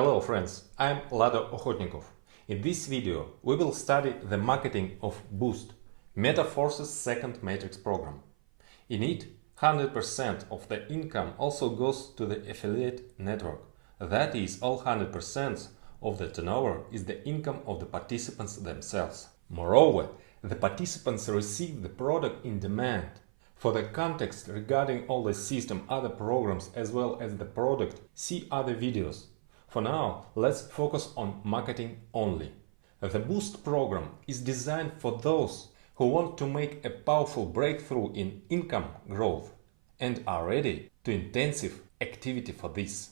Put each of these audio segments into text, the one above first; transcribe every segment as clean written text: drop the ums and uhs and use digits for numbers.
Hello friends, I'm Lado Okhotnikov. In this video we will study the marketing of booost, MetaForce's second matrix program. In it, 100% of the income also goes to the affiliate network. That is, all 100% of the turnover is the income of the participants themselves. Moreover, the participants receive the product in demand. For the context regarding all the system, other programs as well as the product, see other videos. For now, let's focus on marketing only. The Boost program is designed for those who want to make a powerful breakthrough in income growth and are ready to intensive activity for this.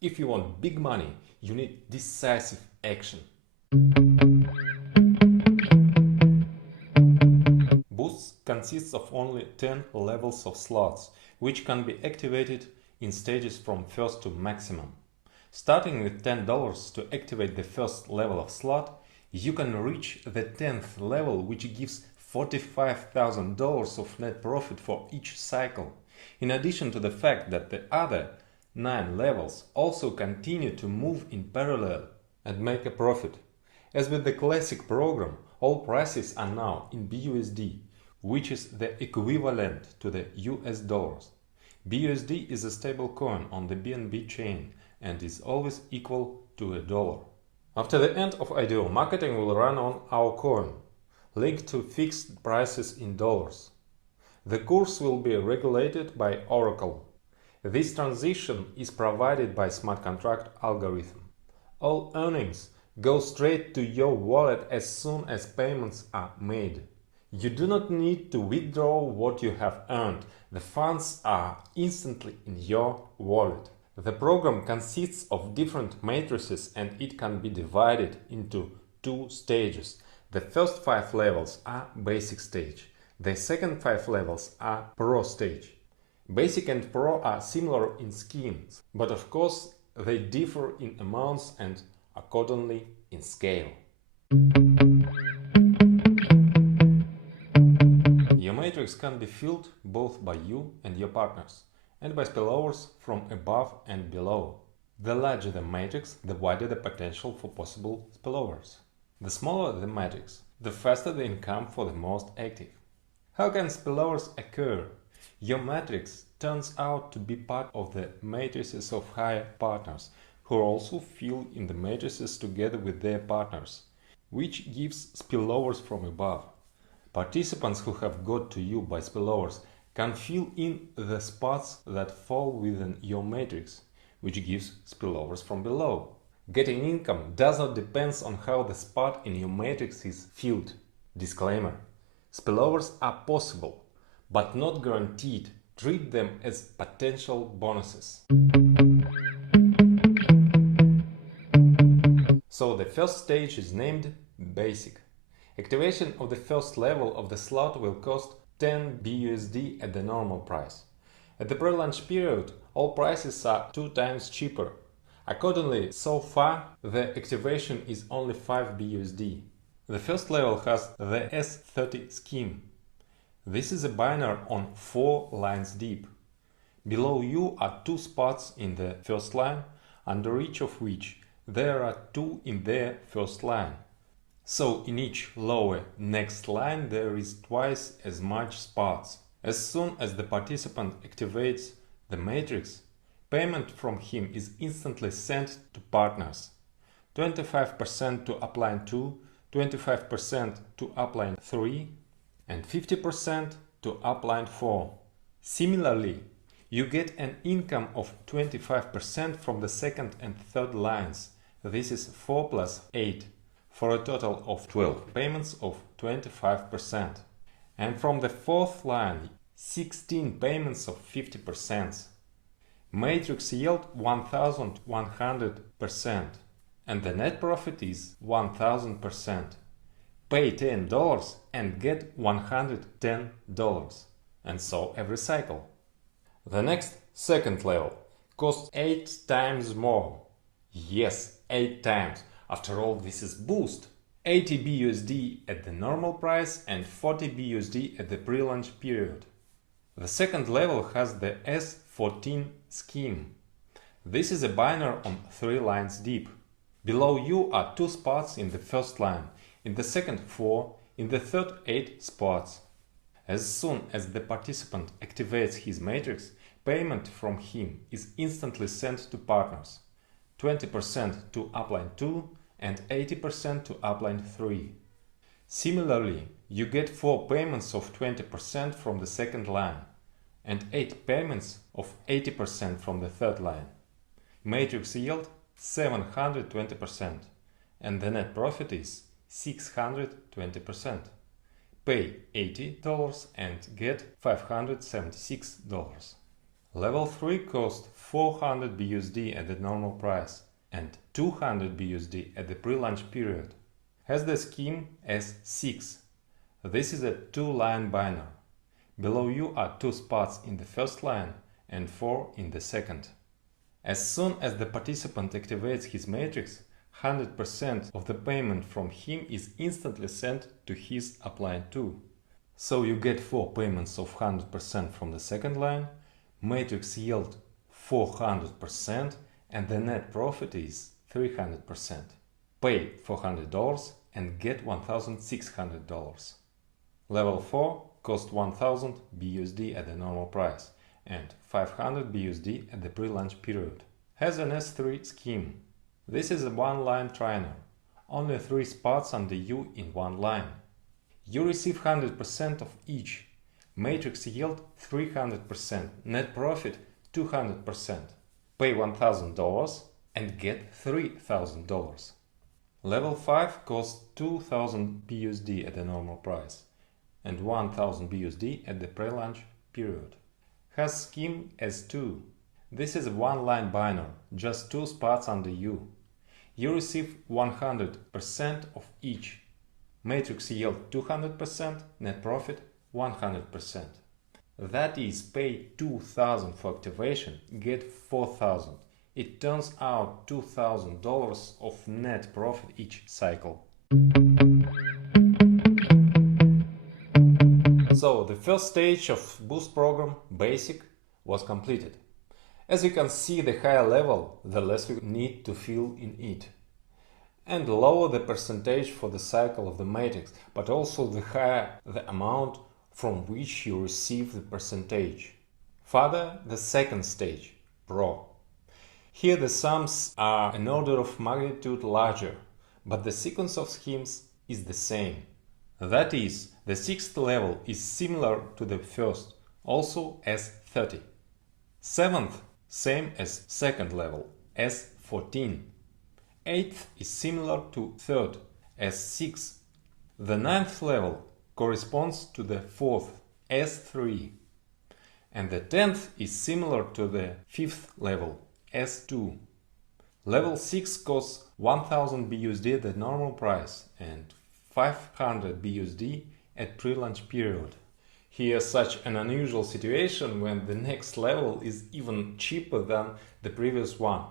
If you want big money, you need decisive action. Boost consists of only 10 levels of slots, which can be activated in stages from first to maximum. Starting with $10 to activate the first level of slot, you can reach the 10th level, which gives $45,000 of net profit for each cycle, in addition to the fact that the other 9 levels also continue to move in parallel and make a profit. As with the classic program, all prices are now in BUSD, which is the equivalent to the US dollars. BUSD is a stable coin on the BNB chain and is always equal to a dollar. After the end of IDO, marketing will run on our coin, linked to fixed prices in dollars. The course will be regulated by Oracle. This transition is provided by smart contract algorithm. All earnings go straight to your wallet as soon as payments are made. You do not need to withdraw what you have earned. The funds are instantly in your wallet. The program consists of different matrices and it can be divided into 2 stages. The first 5 levels are basic stage. The second 5 levels are pro stage. Basic and pro are similar in schemes, but of course they differ in amounts and accordingly in scale. Your matrix can be filled both by you and your partners, and by spillovers from above and below. The larger the matrix, the wider the potential for possible spillovers. The smaller the matrix, the faster the income for the most active. How can spillovers occur? Your matrix turns out to be part of the matrices of higher partners, who also fill in the matrices together with their partners, which gives spillovers from above. Participants who have got to you by spillovers can fill in the spots that fall within your matrix, which gives spillovers from below. Getting income does not depend on how the spot in your matrix is filled. Disclaimer: spillovers are possible, but not guaranteed. Treat them as potential bonuses. So the first stage is named Basic. Activation of the first level of the slot will cost 10 BUSD at the normal price. At the pre-launch period, all prices are 2 times cheaper. Accordingly, so far, the activation is only 5 BUSD. The first level has the S30 scheme. This is a binary on 4 lines deep. Below you are 2 spots in the first line, under each of which there are 2 in their first line. So in each lower next line there is twice as much spots. As soon as the participant activates the matrix, payment from him is instantly sent to partners. 25% to upline 2, 25% to upline 3 and 50% to upline 4. Similarly, you get an income of 25% from the second and third lines. This is 4 plus 8. For a total of 12 payments of 25%. And from the fourth line, 16 payments of 50%. Matrix yield 1100% and the net profit is 1000%. Pay $10 and get $110, and so every cycle. The next, second level, costs 8 times more. Yes, 8 times. After all, this is Boost. 80 BUSD at the normal price and 40 BUSD at the pre-launch period. The second level has the S14 scheme. This is a binary on 3 lines deep. Below you are 2 spots in the first line, in the second 4, in the third 8 spots. As soon as the participant activates his matrix, payment from him is instantly sent to partners, 20% to upline 2 and 80% to upline 3. Similarly, you get 4 payments of 20% from the second line and 8 payments of 80% from the third line. Matrix yield 720% and the net profit is 620%. Pay $80 and get $576. Level 3 cost 400 BUSD at the normal price and 200 BUSD at the pre-launch period. Has the scheme as 6. This is a 2-line binary. Below you are 2 spots in the first line and 4 in the second. As soon as the participant activates his matrix, 100% of the payment from him is instantly sent to his upline 2. So you get 4 payments of 100% from the second line, matrix yield 400% and the net profit is 300%. Pay $400 and get $1,600. Level 4 cost 1000 BUSD at the normal price and 500 BUSD at the pre-launch period. Has an S3 scheme. This is a 1-line trainer, only 3 spots under you in 1 line. You receive 100% of each. Matrix yield 300%, net profit 200%. Pay $1,000 and get $3,000. Level 5 costs 2000 BUSD at the normal price and 1000 BUSD at the pre-launch period. Has scheme S2. This is a 1-line binary, just 2 spots under you. You receive 100% of each. Matrix yield 200%, net profit 100%. That is, pay 2000 for activation, get 4000. It turns out $2,000 of net profit each cycle. So the first stage of Boost program, Basic, was completed. As you can see, the higher level, the less you need to fill in it. And lower the percentage for the cycle of the matrix, but also the higher the amount from which you receive the percentage. Further, the second stage, Pro. Here the sums are an order of magnitude larger, but the sequence of schemes is the same. That is, the 6th level is similar to the first, also as 30. 7th, same as 2nd level, as 14. 8th is similar to 3rd, as 6. The 9th level corresponds to the 4th, as 3. And the 10th is similar to the 5th level, as 2. Level 6 costs 1000 BUSD at the normal price and 500 BUSD at pre-launch period. Here's such an unusual situation when the next level is even cheaper than the previous one,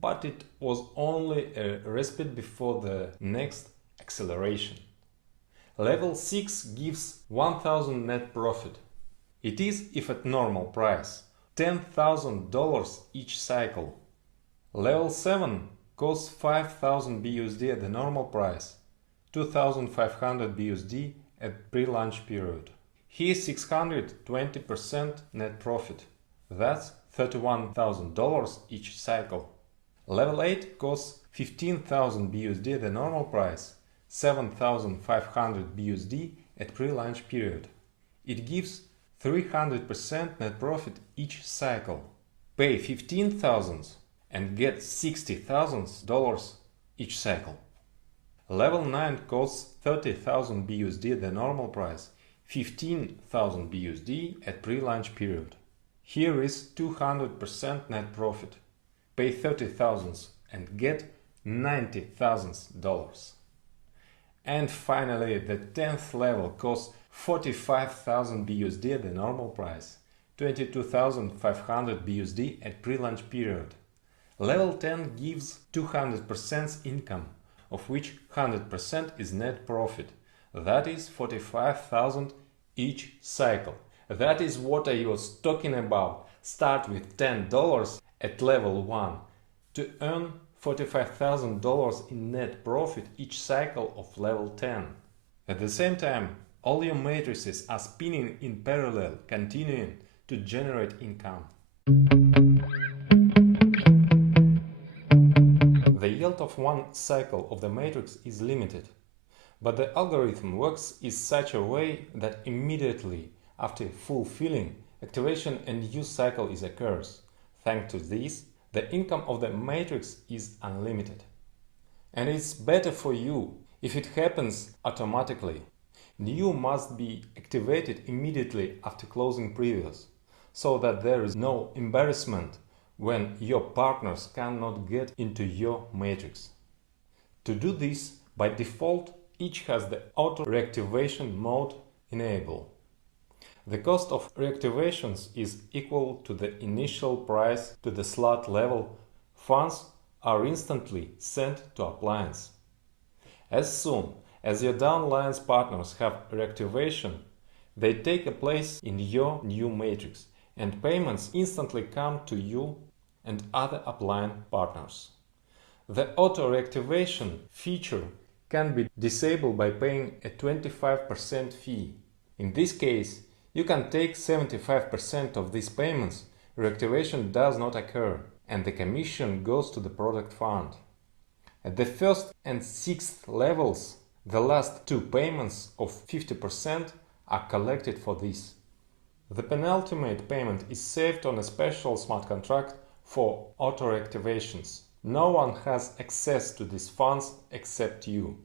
but it was only a respite before the next acceleration. Level 6 gives 1000 net profit. It is, if at normal price, $10,000 each cycle. Level 7 costs 5000 BUSD at the normal price, 2500 BUSD at pre-launch period. Here 620% net profit. That's $31,000 each cycle. Level 8 costs 15,000 BUSD at the normal price, 7,500 BUSD at pre-launch period. It gives 300% net profit each cycle. Pay 15,000 and get $60,000 each cycle. Level 9 costs 30,000 BUSD at the normal price, 15,000 BUSD at pre-launch period. Here is 200% net profit. Pay 30,000 and get $90,000. And finally, the 10th level costs 45,000 BUSD at the normal price, 22,500 BUSD at pre-launch period. Level 10 gives 200% income, of which 100% is net profit. That is 45,000 each cycle. That is what I was talking about. Start with $10 at level 1 to earn $45,000 in net profit each cycle of level 10. At the same time, all your matrices are spinning in parallel, continuing to generate income. The yield of one cycle of the matrix is limited, but the algorithm works in such a way that immediately after fulfilling activation a new cycle occurs. Thanks to this, the income of the matrix is unlimited. And it's better for you if it happens automatically. New must be activated immediately after closing previous, so that there is no embarrassment when your partners cannot get into your matrix. To do this, by default, each has the auto reactivation mode enabled. The cost of reactivations is equal to the initial price to the slot level. Funds are instantly sent to appliance. As soon as your downline's partners have reactivation, they take a place in your new matrix, and payments instantly come to you and other upline partners. The auto reactivation feature can be disabled by paying a 25% fee. In this case, you can take 75% of these payments. Reactivation does not occur, and the commission goes to the product fund. At the first and sixth levels, the last two payments of 50% are collected for this. The penultimate payment is saved on a special smart contract for auto-reactivations. No one has access to these funds except you.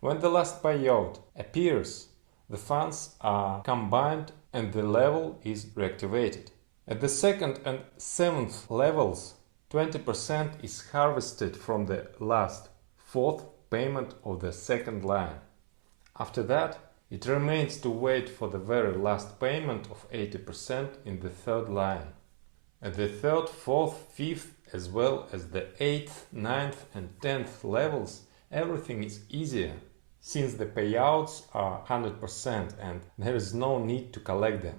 When the last payout appears, the funds are combined and the level is reactivated. At the second and seventh levels, 20% is harvested from the last fourth payment of the second line. After that, it remains to wait for the very last payment of 80% in the third line. At the third, fourth, fifth, as well as the 8th, 9th and 10th levels, everything is easier, since the payouts are 100% and there is no need to collect them.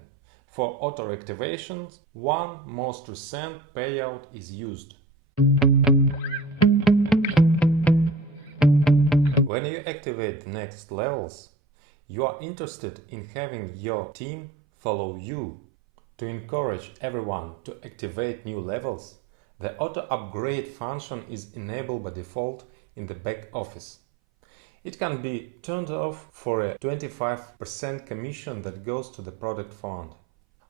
For auto-reactivations, one most recent payout is used. When you activate the next levels, you are interested in having your team follow you. To encourage everyone to activate new levels, the auto-upgrade function is enabled by default in the back office. It can be turned off for a 25% commission that goes to the product fund.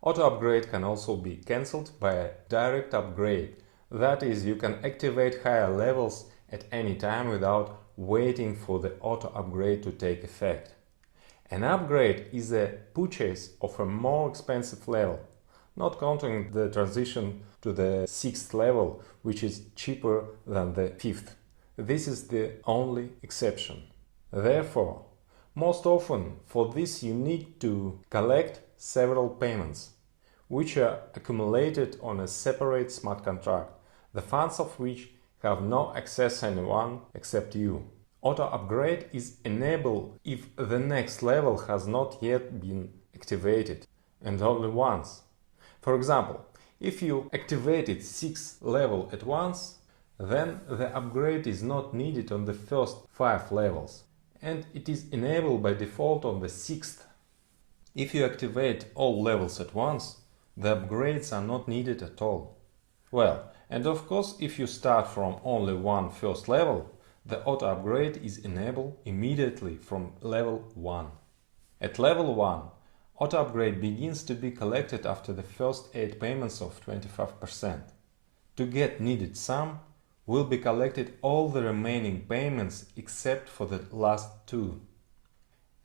Auto-upgrade can also be cancelled by a direct upgrade. That is, you can activate higher levels at any time without waiting for the auto-upgrade to take effect. An upgrade is a purchase of a more expensive level, not counting the transition to the 6th level, which is cheaper than the 5th. This is the only exception. Therefore, most often for this you need to collect several payments, which are accumulated on a separate smart contract, the funds of which have no access to anyone except you. Auto-upgrade is enabled if the next level has not yet been activated, and only once. For example, if you activated 6th level at once, then the upgrade is not needed on the first 5 levels, and it is enabled by default on the 6th. If you activate all levels at once, the upgrades are not needed at all. Well, and of course, if you start from only one first level, the auto-upgrade is enabled immediately from level 1. At level 1, auto-upgrade begins to be collected after the first 8 payments of 25%. To get needed sum, will be collected all the remaining payments except for the last 2.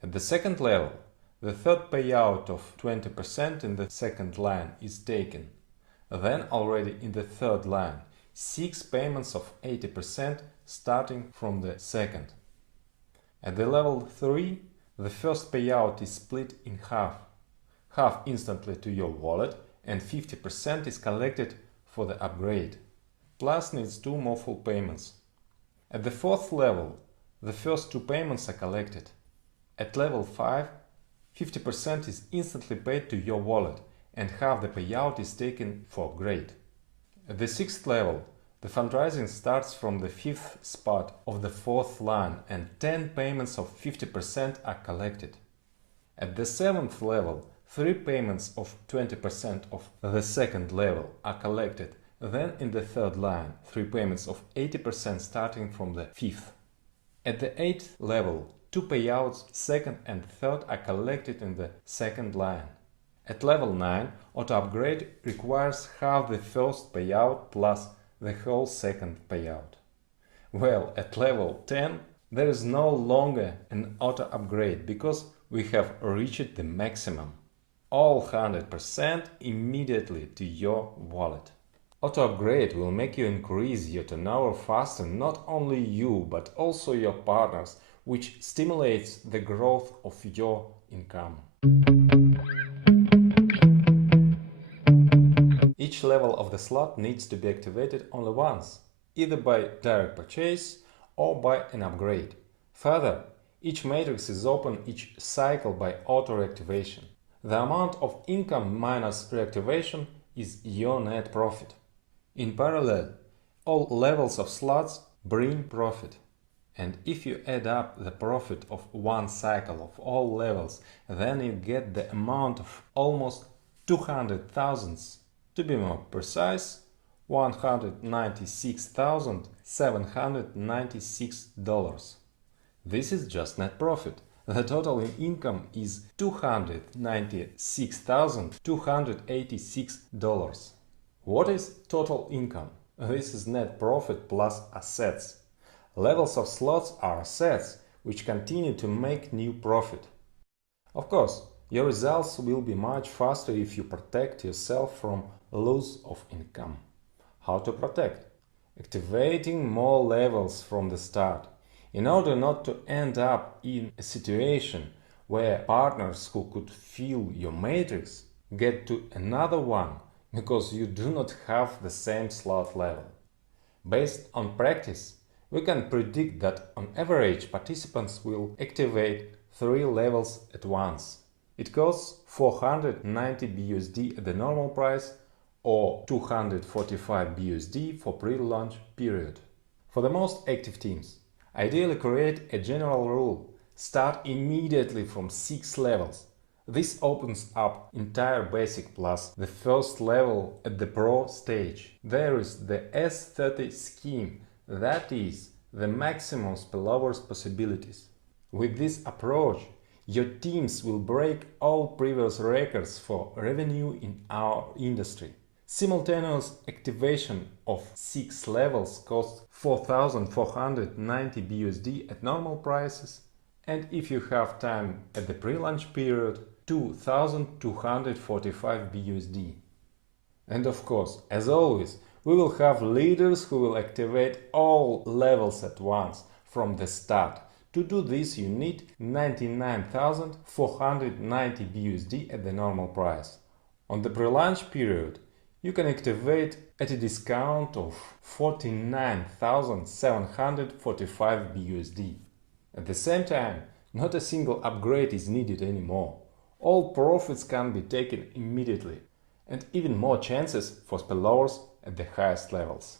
At the second level, the third payout of 20% in the second line is taken. Then already in the third line, 6 payments of 80% starting from the second. At the level 3, the first payout is split in half instantly to your wallet, and 50% is collected for the upgrade, plus needs 2 more full payments. At the fourth level, the first 2 payments are collected. At level 5, 50% is instantly paid to your wallet, and half the payout is taken for upgrade. At the 6th level, the fundraising starts from the 5th spot of the 4th line and 10 payments of 50% are collected. At the 7th level, 3 payments of 20% of the 2nd level are collected. Then in the 3rd line, 3 payments of 80% starting from the 5th. At the 8th level, 2 payouts 2nd and 3rd are collected in the 2nd line. At level 9, auto upgrade requires half the first payout plus the whole 2nd payout. Well, at level 10, there is no longer an auto upgrade because we have reached the maximum. All 100% immediately to your wallet. Auto upgrade will make you increase your turnover faster, not only you but also your partners, which stimulates the growth of your income. Each level of the slot needs to be activated only once, either by direct purchase or by an upgrade. Further, each matrix is open each cycle by auto reactivation. The amount of income minus reactivation is your net profit. In parallel, all levels of slots bring profit. And if you add up the profit of one cycle of all levels, then you get the amount of almost 200,000. To be more precise, $196,796. This is just net profit. The total in income is $296,286. What is total income? This is net profit plus assets. Levels of slots are assets, which continue to make new profit. Of course, your results will be much faster if you protect yourself from loss of income. How to protect? Activating more levels from the start. In order not to end up in a situation where partners who could fill your matrix get to another one because you do not have the same slot level. Based on practice, we can predict that on average participants will activate 3 levels at once. It costs 490 BUSD at the normal price or 245 BUSD for pre-launch period. For the most active teams, ideally create a general rule: start immediately from 6 levels. This opens up entire basic plus the first level at the pro stage. There is the S30 scheme, that is the maximum spillovers possibilities. With this approach, your teams will break all previous records for revenue in our industry. Simultaneous activation of 6 levels costs 4,490 BUSD at normal prices, and if you have time at the pre-launch period, 2,245 BUSD. And of course, as always, we will have leaders who will activate all levels at once from the start. To do this, you need 99,490 BUSD at the normal price. On the pre-launch period, you can activate at a discount of 49,745 BUSD. At the same time, not a single upgrade is needed anymore. All profits can be taken immediately, and even more chances for spillovers at the highest levels.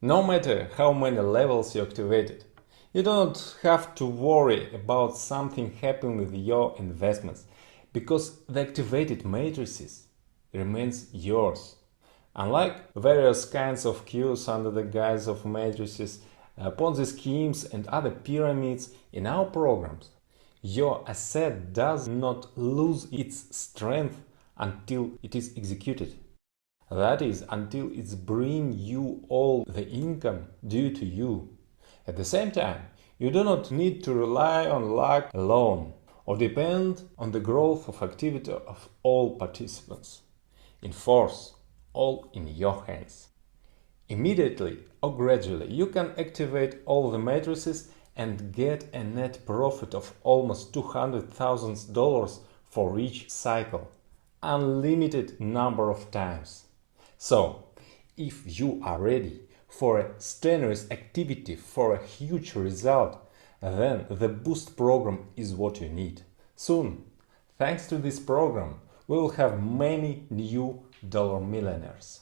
No matter how many levels you activated, you don't have to worry about something happening with your investments, because the activated matrices remains yours. Unlike various kinds of queues under the guise of matrices, Ponzi schemes and other pyramids in our programs, your asset does not lose its strength until it is executed. That is, until it's bringing you all the income due to you. At the same time, you do not need to rely on luck alone or depend on the growth of activity of all participants. In force, all in your hands. Immediately or gradually, you can activate all the matrices and get a net profit of almost $200,000 for each cycle, unlimited number of times. So, if you are ready for a strenuous activity for a huge result, then the Boost program is what you need. Soon, thanks to this program, we will have many new dollar millionaires.